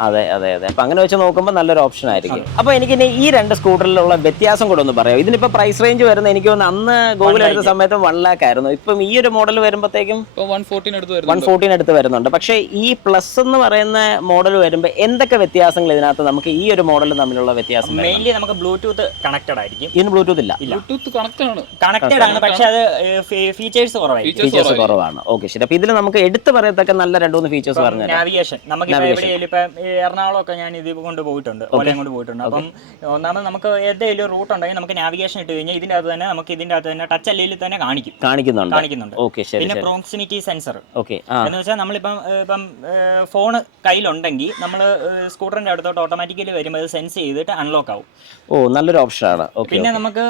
അതെ അതെ അതെ. അപ്പൊ അങ്ങനെ വെച്ച് നോക്കുമ്പോൾ നല്ലൊരു ഓപ്ഷൻ ആയിരിക്കും. അപ്പൊ എനിക്ക് ഈ 2 സ്കൂട്ടറിലുള്ള വ്യത്യാസം കൂടെ ഒന്ന് പറയാം. ഇതിനിപ്പോ പ്രൈസ് റേഞ്ച് വരുന്നത് എനിക്ക് തോന്നുന്നു അന്ന് ഗൂഗിൾ എടുത്ത സമയത്ത് 1 lakh ആയിരുന്നു. ഇപ്പം ഈ ഒരു മോഡൽ വരുമ്പോഴത്തേക്കും 114 അടുത്ത് വരുന്നുണ്ട്. പക്ഷേ ഈ പ്ലസ് എന്ന് പറയുന്ന മോഡൽ വരുമ്പോൾ എന്തൊക്കെ വ്യത്യാസങ്ങൾ ഇതിനകത്ത് നമുക്ക് ഈ ഒരു മോഡൽ തമ്മിലുള്ള വ്യത്യാസം? മെയിൻലി നമുക്ക് ബ്ലൂടൂത്ത് കണക്റ്റഡ് ആയിരിക്കും. ഇതിന് ബ്ലൂടൂത്ത് കണക്റ്റഡ് ആണ്, പക്ഷെ അത് ഫീച്ചേഴ്സ് കുറവാണ്. ഓക്കെ, ശരി. അപ്പൊ ഇതിൽ നമുക്ക് എടുത്തു പറയത്തക്ക നല്ല 2-3 ഫീച്ചേഴ്സ് പറഞ്ഞു. നാവിഗേഷൻ നമുക്ക് എവിടെയെങ്കിലും ഇപ്പൊ എറണാകുളമൊക്കെ ഞാൻ ഇത് കൊണ്ട് പോയിട്ടുണ്ട്, കൊല്ലം കൊണ്ട് പോയിട്ടുണ്ട്. അപ്പം ഒന്നാമത് നമുക്ക് ഏതെങ്കിലും റൂട്ട് ഉണ്ടെങ്കിൽ നമുക്ക് നാവിഗേഷൻ ഇട്ട് കഴിഞ്ഞാൽ ഇതിന്റെ അകത്ത് തന്നെ നമുക്ക് ഇതിന്റെ അകത്ത് തന്നെ ടച്ച് അല്ലെങ്കിൽ തന്നെ കാണിക്കുന്നുണ്ട്. പിന്നെ പ്രോക്സിമിറ്റി സെൻസർ എന്ന് വെച്ചാൽ നമ്മളിപ്പം ഫോൺ കയ്യിലുണ്ടെങ്കിൽ നമ്മൾ സ്കൂട്ടറിന്റെ അടുത്തോട്ട് ഓട്ടോമാറ്റിക്കലി വരുമ്പോൾ അത് സെൻസ് ചെയ്തിട്ട് അൺലോക്ക് ആവും. നല്ലൊരു ഓപ്ഷനാണ്. പിന്നെ നമുക്ക്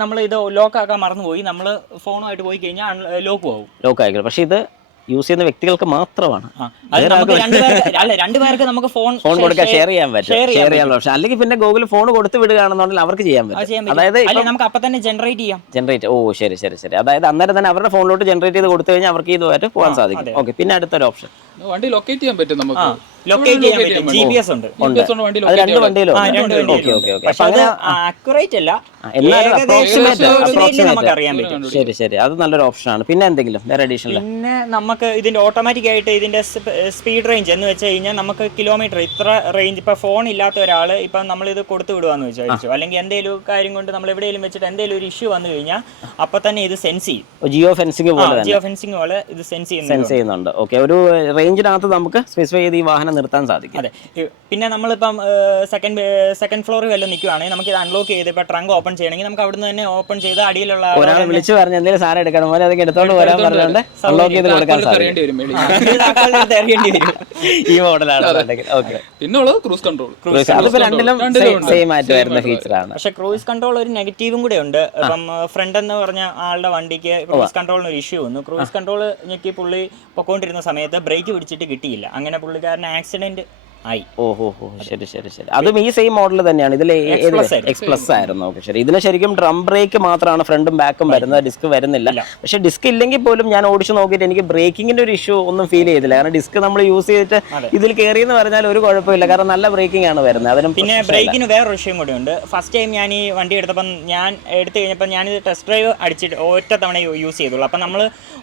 നമ്മൾ ഇത് ലോക്ക് ആക്കാൻ മറന്നുപോയി, നമ്മൾ ഫോണുമായിട്ട് പോയി കഴിഞ്ഞാൽ ലോക്ക് ആയിരിക്കും. പക്ഷെ ഇത് യൂസ് ചെയ്യുന്ന വ്യക്തികൾക്ക് മാത്രമാണ്. രണ്ടുപേർക്ക് നമുക്ക് ഫോൺ കൊടുക്കാൻ ഷെയർ ചെയ്യാൻ പറ്റും. പക്ഷെ അല്ലെങ്കിൽ പിന്നെ ഗൂഗിൾ ഫോൺ കൊടുത്ത് വിടുകയാണെന്നുണ്ടെങ്കിൽ അവർക്ക് ചെയ്യാൻ പറ്റും. അതായത് നമുക്ക് അപ്പൊ തന്നെ ജനറേറ്റ്. ശരി ശരി ശരി. അതായത് അന്നേരം തന്നെ അവരുടെ ഫോണിലോട്ട് ജനറേറ്റ് ചെയ്ത് കൊടുത്തു കഴിഞ്ഞാൽ അവർക്ക് ഇതുമായിട്ട് പോകാൻ സാധിക്കും. ഓക്കെ. പിന്നെ അടുത്തൊരു ഓപ്ഷൻ, വണ്ടി ലൊക്കേറ്റ് ചെയ്യാൻ പറ്റും. നമുക്ക് ലൊക്കേറ്റ് ചെയ്യാൻ പറ്റും. GPS ഉണ്ട്. അത് 2 വണ്ടിയിലും. അക്യുറേറ്റ് അല്ല, ശരി ശരി. അത് നല്ലൊരു ഓപ്ഷനാണ്. പിന്നെ എന്തെങ്കിലും വേറെ അഡീഷണൽ? പിന്നെ നമുക്ക് ഇതിന്റെ ഓട്ടോമാറ്റിക് ആയിട്ട് ഇതിന്റെ സ്പീഡ് റേഞ്ച് എന്ന് വെച്ച് കഴിഞ്ഞാൽ നമുക്ക് കിലോമീറ്റർ ഇത്ര റേഞ്ച്. ഇപ്പൊ ഫോൺ ഇല്ലാത്ത ഒരാൾ ഇപ്പൊ നമ്മൾ ഇത് കൊടുത്തു വിടുവാന്ന് വിചാരിച്ചു, അല്ലെങ്കിൽ എന്തെങ്കിലും കാര്യം കൊണ്ട് നമ്മൾ എവിടെയെങ്കിലും വെച്ചിട്ട് എന്തെങ്കിലും ഒരു ഇഷ്യൂ വന്നു കഴിഞ്ഞാൽ അപ്പൊ തന്നെ ഇത് സെൻസ് ചെയ്യും. ജിയോ ഫെൻസിംഗ് പോലെ ഇത് സെൻസ് ചെയ്യുന്നുണ്ട്. ഓക്കെ. ഒരു റേഞ്ചിനകത്ത് നമുക്ക് സ്പെസിഫൈ ചെയ്ത് ഈ വാഹനം വാഹനം നിർത്താൻ സാധിക്കും. അതെ. പിന്നെ നമ്മളിപ്പം സെക്കൻഡ് ഫ്ലോറിൽ വല്ലതും നിൽക്കുവാണെങ്കിൽ നമുക്ക് ഇത് അൺലോക്ക് ചെയ്ത് ഇപ്പൊ ട്രങ്ക് ഓപ്പൺ ചെയ്യണമെങ്കിൽ നമുക്ക് അവിടുന്ന് തന്നെ ഓപ്പൺ ചെയ്ത് അടിയിലുള്ള ഒരാൾ വിളിച്ചു പറഞ്ഞ് എന്തെങ്കിലും സാധനം എടുക്കണം പോലെ അതൊക്കെ എടുത്തോണ്ട് വരാൻ പറഞ്ഞുകൊണ്ട് അൺലോക്ക് ചെയ്ത് കൊടുക്കാൻ സാധിക്കും. ഈ മോഡലാണ്. പിന്നെ ഉള്ളത് ക്രൂസ് കൺട്രോൾ. അതിപ്പോ രണ്ടിലും സെയിം ആയിട്ട് വരുന്ന ഫീച്ചറാണ്. പക്ഷെ ക്രൂസ് കൺട്രോൾ ഒരു നെഗറ്റീവും കൂടെ ഉണ്ട്. ഇപ്പം ഫ്രണ്ട് എന്ന് പറഞ്ഞ ആളുടെ വണ്ടിക്ക് ക്രൂസ് കൺട്രോളിന് ഒരു ഇഷ്യൂ വന്നു. ക്രൂസ് കൺട്രോൾ ഞെക്കി പുള്ളി പൊക്കോണ്ടിരുന്ന സമയത്ത് ബ്രേക്ക് പിടിച്ചിട്ട് കിട്ടിയില്ല. അങ്ങനെ പുള്ളിക്കാരന് ആക്സിഡന്റ് ആയി. ഓഹോ, ശരി ശരി ശരി. അതും ഈ സെയിം മോഡൽ തന്നെയാണ്. ഇതിൽ എക്സ്പ്ലസ് ആയിരുന്നു. ഓക്കെ, ശരി. ഇതിന് ശരിക്കും ഡ്രം ബ്രേക്ക് മാത്രമാണ് ഫ്രണ്ടും ബാക്കും വരുന്നത്, ഡിസ്ക് വരുന്നില്ല. പക്ഷെ ഡിസ്ക് ഇല്ലെങ്കിൽ പോലും ഞാൻ ഓടിച്ചു നോക്കിയിട്ട് എനിക്ക് ബ്രേക്കിങ്ങിന്റെ ഒരു ഇഷ്യൂ ഒന്നും ഫീൽ ചെയ്തില്ല. കാരണം ഡിസ്ക് നമ്മൾ യൂസ് ചെയ്തിട്ട് ഇതിൽ കയറിയെന്ന് പറഞ്ഞാൽ ഒരു കുഴപ്പമില്ല, കാരണം നല്ല ബ്രേക്കിംഗ് ആണ് വരുന്നത്. അതിനും പിന്നെ ബ്രേക്കിന് വേറൊരു വിഷയം കൂടി ഉണ്ട്. ഫസ്റ്റ് ടൈം ഞാൻ ഈ വണ്ടി എടുത്തപ്പം ഞാൻ എടുത്തു കഴിഞ്ഞപ്പോൾ ഞാനിത് ടെസ്റ്റ് ഡ്രൈവ് അടിച്ചിട്ട് ഒറ്റ തവണ യൂസ് ചെയ്തുള്ളൂ. അപ്പം നമ്മൾ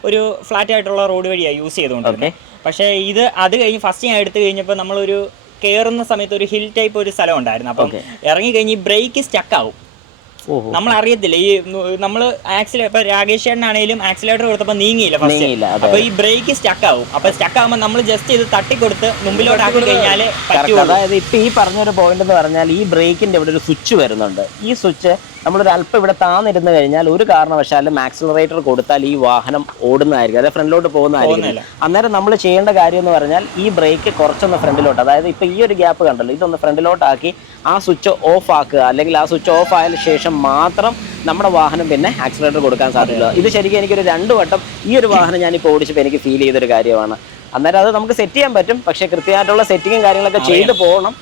ഒരു ഫ്ലാറ്റ് ആയിട്ടുള്ള റോഡ് വഴിയാണ് യൂസ് ചെയ്തുകൊണ്ടിരുന്നത്. പക്ഷേ അത് കഴിഞ്ഞ് ഫസ്റ്റ് ഞാൻ എടുത്തു കഴിഞ്ഞപ്പോൾ നമ്മളൊരു കയറുന്ന സമയത്ത് ഒരു ഹിൽ ടൈപ്പ് ഒരു സ്ഥലം ഉണ്ടായിരുന്നു. അപ്പം ഇറങ്ങി കഴിഞ്ഞ് ഈ ബ്രേക്ക് സ്റ്റക്കാവും. നമ്മൾ അറിയത്തില്ല. ഈ നമ്മൾ ഇപ്പൊ രാകേഷ് ചേട്ടനാണെങ്കിലും ആക്സിലേറ്റർ കൊടുത്തപ്പോൾ നീങ്ങിയില്ല ഫസ്റ്റ്. അപ്പൊ ഈ ബ്രേക്ക് സ്റ്റക്കാവും. അപ്പൊ സ്റ്റക്കാവുമ്പോൾ നമ്മൾ ജസ്റ്റ് ഇത് തട്ടിക്കൊടുത്ത് മുമ്പിലോട്ട് ആക്കി കഴിഞ്ഞാൽ പറ്റും. അതായത് ഇപ്പൊ ഈ പറഞ്ഞൊരു പോയിന്റ് എന്ന് പറഞ്ഞാൽ ഈ ബ്രേക്കിന്റെ ഇവിടെ ഒരു സ്വിച്ച് വരുന്നുണ്ട്. ഈ സ്വിച്ച് നമ്മളൊരു അല്പം ഇവിടെ താന്നിരുന്ന് കഴിഞ്ഞാൽ ഒരു കാരണവശാലും ആക്സിലറേറ്റർ കൊടുത്താൽ ഈ വാഹനം ഓടുന്നതായിരിക്കും, അതായത് ഫ്രണ്ടിലോട്ട് പോകുന്നതായിരിക്കും. അന്നേരം നമ്മൾ ചെയ്യേണ്ട കാര്യം എന്ന് പറഞ്ഞാൽ ഈ ബ്രേക്ക് കുറച്ചൊന്ന് ഫ്രണ്ടിലോട്ട്, അതായത് ഇപ്പൊ ഈ ഒരു ഗ്യാപ്പ് കണ്ടല്ലോ, ഇതൊന്ന് ഫ്രണ്ടിലോട്ടാക്കി ആ സ്വിച്ച് ഓഫ് ആക്കുക. അല്ലെങ്കിൽ ആ സ്വിച്ച് ഓഫ് ആയതിനു ശേഷം മാത്രം നമ്മുടെ വാഹനം പിന്നെ ആക്സിലറേറ്റർ കൊടുക്കാൻ സാധിക്കില്ല. ഇത് ശരിക്കും എനിക്കൊരു 2 വട്ടം ഈ ഒരു വാഹനം ഞാനിപ്പോൾ ഓടിച്ചപ്പോൾ എനിക്ക് ഫീൽ ചെയ്തൊരു കാര്യമാണ്. അന്നേരം അത് നമുക്ക് സെറ്റ് ചെയ്യാൻ പറ്റും, പക്ഷേ കൃത്യമായിട്ടുള്ള സെറ്റിങ്ങും കാര്യങ്ങളൊക്കെ ചെയ്ത് പോകണം.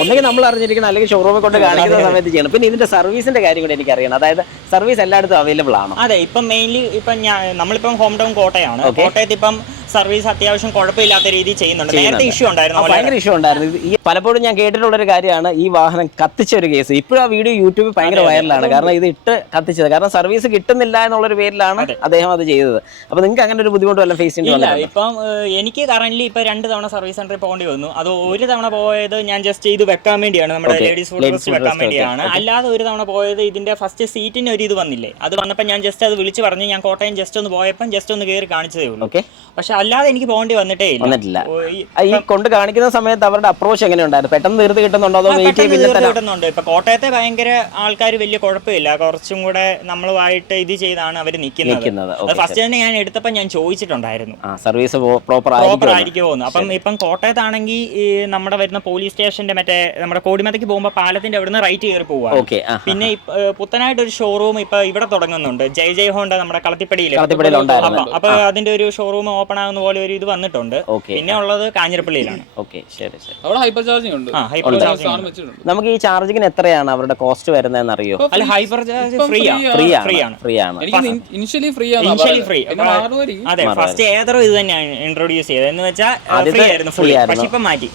ഒന്നെങ്കിൽ നമ്മൾ അറിഞ്ഞിരിക്കണം, അല്ലെങ്കിൽ ഷോറൂമിൽ കൊണ്ട് കാണിക്കുന്ന സമയത്ത് ചെയ്യണം. പിന്നെ ഇതിന്റെ സർവീസിന്റെ കാര്യം കൂടി എനിക്ക് അറിയണം. അതായത് സർവീസ് എല്ലായിടത്തും അവൈലബിൾ ആണോ? അതെ, ഇപ്പം മെയിൻലി ഇപ്പം നമ്മളിപ്പം ഹോം ടൗൺ കോട്ടയാണ്. കോട്ടയത്ത് ഇപ്പം സർവീസ് അത്യാവശ്യം കുഴപ്പമില്ലാത്ത രീതിയിൽ ചെയ്യുന്നുണ്ട്. നേരത്തെ ഇഷ്യൂ ഉണ്ടായിരുന്നു, ഭയങ്കര ഇഷ്യൂ ഉണ്ടായിരുന്നു. ഈ പലപ്പോഴും ഞാൻ കേട്ടിട്ടുള്ളൊരു കാര്യമാണ് ഈ വാഹനം കത്തിച്ച ഒരു കേസ്. ഇപ്പോഴും ആ വീഡിയോ യൂട്യൂബിൽ ഭയങ്കര വൈറലാണ്, കാരണം ഇത് ഇട്ട് കത്തിച്ചത്. കാരണം സർവീസ് കിട്ടുന്നില്ല എന്നുള്ളൊരു പേരിലാണ് അദ്ദേഹം അത് ചെയ്തത്. അപ്പൊ നിങ്ങൾക്ക് അങ്ങനെ ഒരു ബുദ്ധിമുട്ട് വല്ല ഫേസ് ചെയ്യേണ്ടി വന്നില്ല? ഇപ്പം എനിക്ക് കറന്റ് ഇപ്പൊ 2 തവണ സർവീസ് സെന്ററിൽ പോകേണ്ടി വന്നു. അത് ഒരു തവണ പോയത് ഞാൻ ജസ്റ്റ് ഇത് വെക്കാൻ വേണ്ടിയാണ്, നമ്മുടെ ലേഡീസ് ഫുഡ് റെസ്റ്റ് വെക്കാൻ വേണ്ടിയാണ്. അല്ലാതെ ഒരു തവണ പോയത് ഇതിന്റെ ഫസ്റ്റ് സീറ്റിന് ഒരു ഇത് വന്നില്ലേ, അത് വന്നപ്പോൾ ഞാൻ ജസ്റ്റ് അത് വിളിച്ച് പറഞ്ഞു, ഞാൻ കോട്ടയം ജസ്റ്റ് ഒന്ന് പോയപ്പോൾ ജസ്റ്റ് ഒന്ന് കയറി കാണിച്ചതേ ഉള്ളൂ. പക്ഷെ അല്ലാതെ എനിക്ക് പോകേണ്ടി വന്നിട്ടില്ല. ഈ കൊണ്ട് കാണിക്കുന്ന സമയത്ത് അവരുടെ അപ്രോച്ച് എങ്ങനെ ഉണ്ടായിരുന്നു? പെട്ടെന്ന് തീർത്ത് കിട്ടുന്നുണ്ടോ അതോ വെയിറ്റ് കിട്ടുന്നുണ്ട്? ഇപ്പൊ കോട്ടയത്തെ ഭയങ്കര ആൾക്കാർ വലിയ കുഴപ്പമില്ല, കുറച്ചും കൂടെ നമ്മളുമായിട്ട് ഇത് ചെയ്താണ് അവർ നിൽക്കുന്നത്. ഫസ്റ്റ് തന്നെ ഞാൻ എടുത്തപ്പോൾ ഞാൻ ചോദിച്ചിട്ടുണ്ടായിരുന്നു സർവീസ് പ്രോപ്പർ ആയിരിക്കുമോ. അപ്പം ഇപ്പം കോട്ടയത്താണെങ്കിൽ നമ്മുടെ വരുന്ന പോലീസ് സ്റ്റേഷന്റെ മറ്റേ നമ്മുടെ കോടിമതയ്ക്ക് പോകുമ്പോൾ പാലത്തിന്റെ അവിടുന്ന് റൈറ്റ് കയറി പോവുക. പിന്നെ പുത്തനായിട്ട് ഒരു ഷോറൂം ഇപ്പൊ ഇവിടെ തുടങ്ങുന്നുണ്ട്, ജയ് ഹോണ്ട നമ്മുടെ കളത്തിപ്പടിയിൽ. അപ്പൊ അതിന്റെ ഒരു ഷോറൂം ഓപ്പൺ ആകുന്ന പോലെ ഒരു ഇത് വന്നിട്ടുണ്ട്. പിന്നെ ഉള്ളത് കാഞ്ഞിരപ്പള്ളിയിലാണ്. നമുക്ക് ഈ ചാർജിങ്ങിന് എത്രയാണ് അവരുടെ കോസ്റ്റ് വരുന്നതെന്ന് അറിയോ? അല്ല, ഹൈപ്പർ ചാർജ് ഫ്രീ ആണ്. അതെ, ഫസ്റ്റ് ഏതോ ഇത് തന്നെയാണ് ഇൻട്രോഡ്യൂസ് ചെയ്തത്, എന്ന് വെച്ചാൽ ഫ്രീ ആയിരുന്നു, പക്ഷെ ഇപ്പൊ മാറ്റി.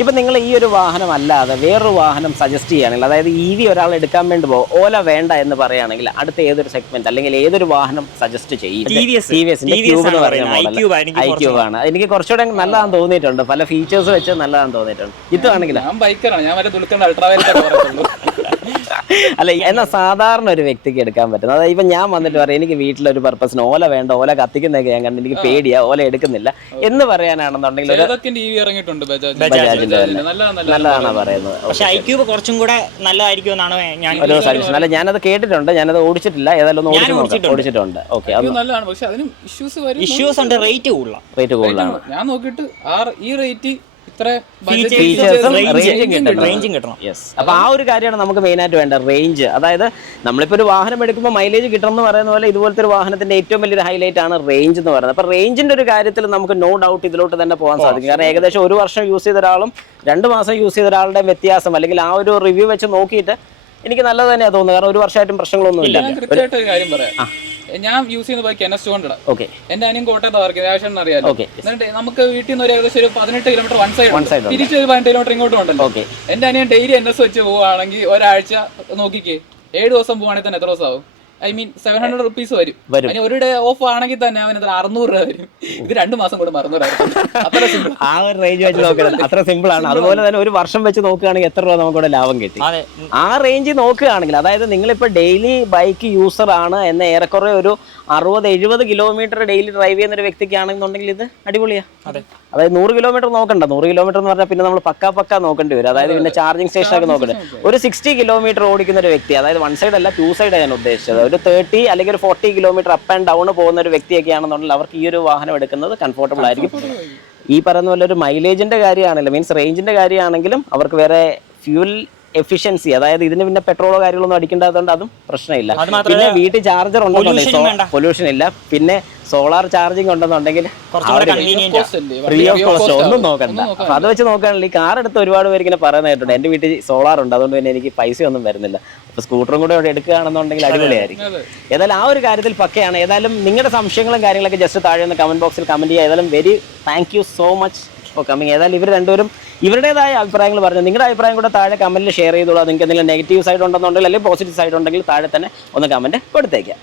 ഇപ്പൊ നിങ്ങൾ ഈ ഒരു വാഹനം അല്ലാതെ വേറൊരു വാഹനം സജസ്റ്റ് ചെയ്യുകയാണെങ്കിൽ, അതായത് EV ഒരാൾ എടുക്കാൻ വേണ്ടി പോകും, ഓല വേണ്ട എന്ന് പറയുകയാണെങ്കിൽ അടുത്ത ഏതൊരു സെഗ്മെന്റ് അല്ലെങ്കിൽ ഏതൊരു വാഹനം സജസ്റ്റ് ചെയ്യും? TVSന്റെ ക്യൂബ് എന്ന് പറയുന്ന iQube ആണ്. എനിക്ക് കുറച്ചുകൂടെ നല്ലതാണെന്ന് തോന്നിയിട്ടുണ്ട്, പല ഫീച്ചേഴ്സ് വെച്ച് നല്ലതാണെന്ന് തോന്നിയിട്ടുണ്ട്. ഇതാണെങ്കിൽ അല്ല, എന്നാൽ സാധാരണ ഒരു വ്യക്തിക്ക് എടുക്കാൻ പറ്റുന്നത്, അതായത് ഇപ്പൊ ഞാൻ വന്നിട്ട് പറയാം എനിക്ക് വീട്ടിലൊരു പർപ്പസിന് ഓല വേണ്ട, ഓല കത്തിക്കുന്നതൊക്കെ ഞാൻ കണ്ട് എനിക്ക് പേടിയാ, ഓല എടുക്കുന്നില്ല എന്ന് പറയാനാണെന്നുണ്ടെങ്കിൽ നല്ലതാണ് പറയുന്നത്. പക്ഷേ iQube കുറച്ചും കൂടെ നല്ലതായിരിക്കും എന്നാണ് ഒരു സജഷൻ. അല്ല, ഞാനത് കേട്ടിട്ടുണ്ട്, ഞാനത് ഓടിച്ചിട്ടില്ല, ഏതായാലും ഓടിച്ചിട്ടുണ്ട്. ഓക്കെ, ഇഷ്യൂസ് ഉണ്ട്, റേറ്റ് കൂടുതലാണ്. ഞാൻ നോക്കിയിട്ട് ഈ റേറ്റ് അപ്പൊ ആ ഒരു കാര്യമാണ് നമുക്ക് മെയിൻ ആയിട്ട് വേണ്ട, റേഞ്ച്. അതായത് നമ്മളിപ്പോ ഒരു വാഹനം എടുക്കുമ്പോൾ മൈലേജ് കിട്ടണം എന്ന് പറയുന്ന പോലെ ഇതുപോലത്തെ ഒരു വാഹനത്തിന്റെ ഏറ്റവും വലിയൊരു ഹൈലൈറ്റ് ആണ് റേഞ്ച് എന്ന് പറയുന്നത്. അപ്പൊ റേഞ്ചിന്റെ ഒരു കാര്യത്തിൽ നമുക്ക് നോ ഡൗട്ട് ഇതിലോട്ട് തന്നെ പോകാൻ സാധിക്കും. കാരണം ഏകദേശം 1 വർഷം യൂസ് ചെയ്ത ഒരാളും 2 മാസം യൂസ് ചെയ്ത ഒരാളുടെ വ്യത്യാസം, അല്ലെങ്കിൽ ആ ഒരു റിവ്യൂ വെച്ച് നോക്കിയിട്ട് എനിക്ക് നല്ലത് തന്നെയാണ് തോന്നുന്നത്. കാരണം 1 വർഷമായിട്ടും പ്രശ്നങ്ങളൊന്നുമില്ല. ഞാൻ യൂസ് ചെയ്യുന്ന ബൈക്ക് NS 200. എന്റെ അനിയൻ കോട്ടയത്ത് വർക്ക് അറിയാലോ. എന്നിട്ട് നമുക്ക് വീട്ടിൽ നിന്ന് ഒരു ഏകദേശം ഒരു 18 കിലോമീറ്റർ വൺ സൈഡ്, തിരിച്ച് 18 കിലോമീറ്റർ ഇങ്ങോട്ടും ഉണ്ടല്ലോ. എന്റെ അനിയൻ ഡെയിലി NS വെച്ച് പോവുകയാണെങ്കിൽ ഒരാഴ്ച നോക്കിക്കേ, 7 ദിവസം പോവുകയാണെങ്കിൽ തന്നെ എത്ര ദിവസം ആവും? ഐ മീൻ 700 റുപ്പീസ് വരും. അതിന് ഒരു ഡേ ഓഫ് ആണെങ്കിൽ തന്നെ അവൻ 600 രൂപ വരും. ഇത് 2 മാസം കൂടെ 600 അത്ര സിമ്പിൾ. ആ ഒരു റേഞ്ച് വെച്ച് നോക്കുന്നത് അത്ര സിമ്പിൾ ആണ്. അതുപോലെ തന്നെ ഒരു വർഷം വെച്ച് നോക്കുകയാണെങ്കിൽ എത്ര രൂപ നമുക്കിവിടെ ലാഭം കിട്ടി. ആ റേഞ്ച് നോക്കുകയാണെങ്കിൽ, അതായത് നിങ്ങളിപ്പോൾ ഡെയിലി ബൈക്ക് യൂസർ ആണ് എന്ന ഏറെക്കുറെ ഒരു 60-70 കിലോമീറ്റർ ഡെയിലി ഡ്രൈവ് ചെയ്യുന്ന ഒരു വ്യക്തിക്കാണെന്നുണ്ടെങ്കിൽ ഇത് അടിപൊളിയാണ്. അതായത് 100 കിലോമീറ്റർ നോക്കണ്ട. 100 കിലോമീറ്റർ എന്ന് പറഞ്ഞാൽ പിന്നെ നമ്മൾ പക്ക നോക്കേണ്ടി വരും. അതായത് പിന്നെ ചാർജിങ് സ്റ്റേഷനൊക്കെ നോക്കണ്ടേ. ഒരു 60 കിലോമീറ്റർ ഓടിക്കുന്ന ഒരു വ്യക്തി, അതായത് 1 സൈഡ് അല്ല 2 സൈഡ് ഞാൻ ഉദ്ദേശിച്ചത്, ഒരു 30 അല്ലെങ്കിൽ ഒരു 40 കിലോമീറ്റർ അപ്പ് ആൻഡ് ഡൗൺ പോകുന്ന ഒരു വ്യക്തിയൊക്കെ ആണെന്നുണ്ടെങ്കിൽ അവർക്ക് ഈ ഒരു വാഹനം എടുക്കുന്നത് കംഫർട്ടബിൾ ആയിരിക്കും. ഈ പറയുന്ന പോലെ ഒരു മൈലേജിന്റെ കാര്യമാണെങ്കിലും മീൻസ് റേഞ്ചിന്റെ കാര്യമാണെങ്കിലും അവർക്ക് വേറെ ഫ്യൂൽ എഫിഷ്യൻസി, അതായത് ഇതിന് പിന്നെ പെട്രോളോ കാര്യങ്ങളൊന്നും അടിക്കേണ്ടതുകൊണ്ട് അതും പ്രശ്നമില്ല. പിന്നെ വീട്ടിൽ ചാർജർ ഉണ്ടെന്നുണ്ടെങ്കിൽ പൊല്യൂഷൻ ഇല്ല. പിന്നെ സോളാർ ചാർജിങ് ഉണ്ടെന്നുണ്ടെങ്കിൽ ഫ്രീ ഓഫ് കോസ്റ്റ് ഒന്നും നോക്കണ്ട. അപ്പൊ അത് വെച്ച് നോക്കുകയാണെങ്കിൽ ഈ കാർ എടുത്ത് ഒരുപാട് പേര് ഇങ്ങനെ പറയുന്നതായിട്ടുണ്ട്. എന്റെ വീട്ടിൽ സോളാർ ഉണ്ട്, അതുകൊണ്ട് പിന്നെ എനിക്ക് പൈസ ഒന്നും വരുന്നില്ല. അപ്പൊ സ്കൂട്ടറും കൂടെ ഇവിടെ എടുക്കുകയാണെന്നുണ്ടെങ്കിൽ അടിപൊളിയായിരിക്കും. ഏതായാലും ആ ഒരു കാര്യത്തിൽ പക്കയാണ്. ഏതായാലും നിങ്ങളുടെ സംശയങ്ങളും കാര്യങ്ങളൊക്കെ ജസ്റ്റ് താഴെ ഒന്ന് കമന്റ് ബോക്സിൽ കമന്റ് ചെയ്യുക. ഏതായാലും very thank you so much for coming. ഏതായാലും ഇവർ രണ്ടുപേരും ഇവരുടേതായ അഭിപ്രായങ്ങൾ പറഞ്ഞു. നിങ്ങളുടെ അഭിപ്രായം കൂടെ താഴെ കമന്റിൽ ഷെയർ ചെയ്തോളൂ. നിങ്ങൾക്ക് എന്തെങ്കിലും നെഗറ്റീവ് സൈഡ് ഉണ്ടെന്നുണ്ടെങ്കിൽ അല്ലെങ്കിൽ പോസിറ്റീവ് സൈഡ് ഉണ്ടെങ്കിൽ താഴെ തന്നെ ഒന്ന് കമന്റ് കൊടുത്തേക്കാം.